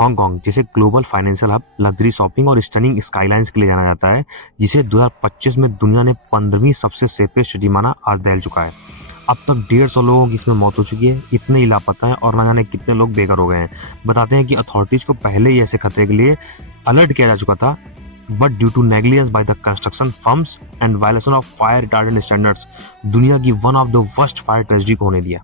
Hong Kong, जिसे global financial hub, luxury shopping और stunning skylines के लिए जाना जाता है, जिसे 2025 में दुनिया ने 15वीं सबसे सेफेस्ट सिटी माना, आज दहल चुका है। अब तक 150 लोगों की इसमें मौत हो चुकी है, इतने ही लापता हैं और न जाने कितने लोग बेघर हो गए हैं। बताते हैं कि अथॉरिटीज को पहले ही ऐसे खतरे के लिए अलर्ट किया जा चुका था, but due to negligence by the construction firms and violation of fire retardant standards, दुनिया की one of the worst fire tragedy को होने दिया।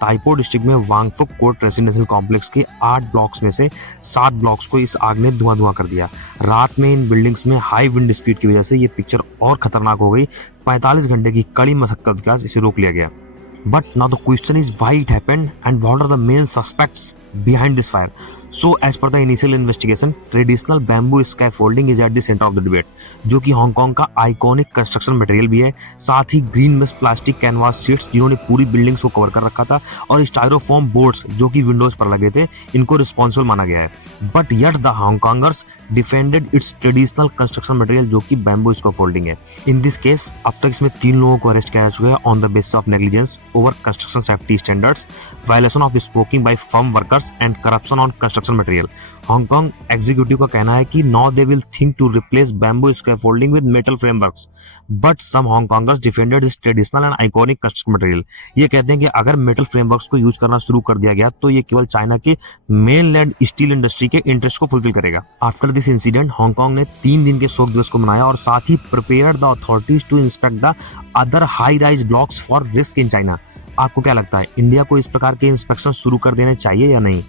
ताइपो डिस्ट्रिक्ट में वांगफुक कोर्ट रेसिडेंशियल कॉम्प्लेक्स के 8 ब्लॉक्स में से 7 ब्लॉक्स को इस आग ने धुआं कर दिया। रात में इन बिल्डिंग्स में हाई विंड स्पीड की वजह से ये पिक्चर और खतरनाक हो गई। 45 घंटे की कड़ी मशक्कत के बाद इसे रोक लिया गया। But now the question is why it happened and what are the main suspects behind this fire. So as per the initial investigation, traditional bamboo scaffolding is at the center of the debate, जो कि Hong Kong का iconic construction material भी है। साथ ही green mesh plastic canvas sheets जिन्होंने पूरी buildings को कवर कर रखा था, और स्टाइरोफोम बोर्ड्स जो कि विंडोज पर लगे थे, इनको रिस्पॉन्सिबल माना गया है। But yet the Hongkongers defended its traditional construction material जो कि बैम्बू स्कैफोल्डिंग है। इन दिस केस अब तक इसमें 3 लोगों को अरेस्ट किया जा चुका है on the basis of negligence over construction safety standards, violation of smoking by firm workers and corruption on construction material. Hong Kong executive का कहना है कि now they will think to replace bamboo scaffolding with metal frameworks, but some Hongkongers defended this traditional and iconic construction material. ये कहते हैं कि अगर metal frameworks को यूज करना शुरू कर दिया गया तो ये केवल चाइना के मेनलैंड स्टील इंडस्ट्री के इंटरेस्ट को फुलफिल करेगा। आफ्टर दिस इंसिडेंट हांगकांग ने 3 दिन के शोक दिवस को मनाया और साथ ही prepared the authorities to inspect the other high rise blocks for risk in China. आपको क्या लगता है, इंडिया को इस प्रकार के इंस्पेक्शन शुरू कर देने चाहिए या नहीं?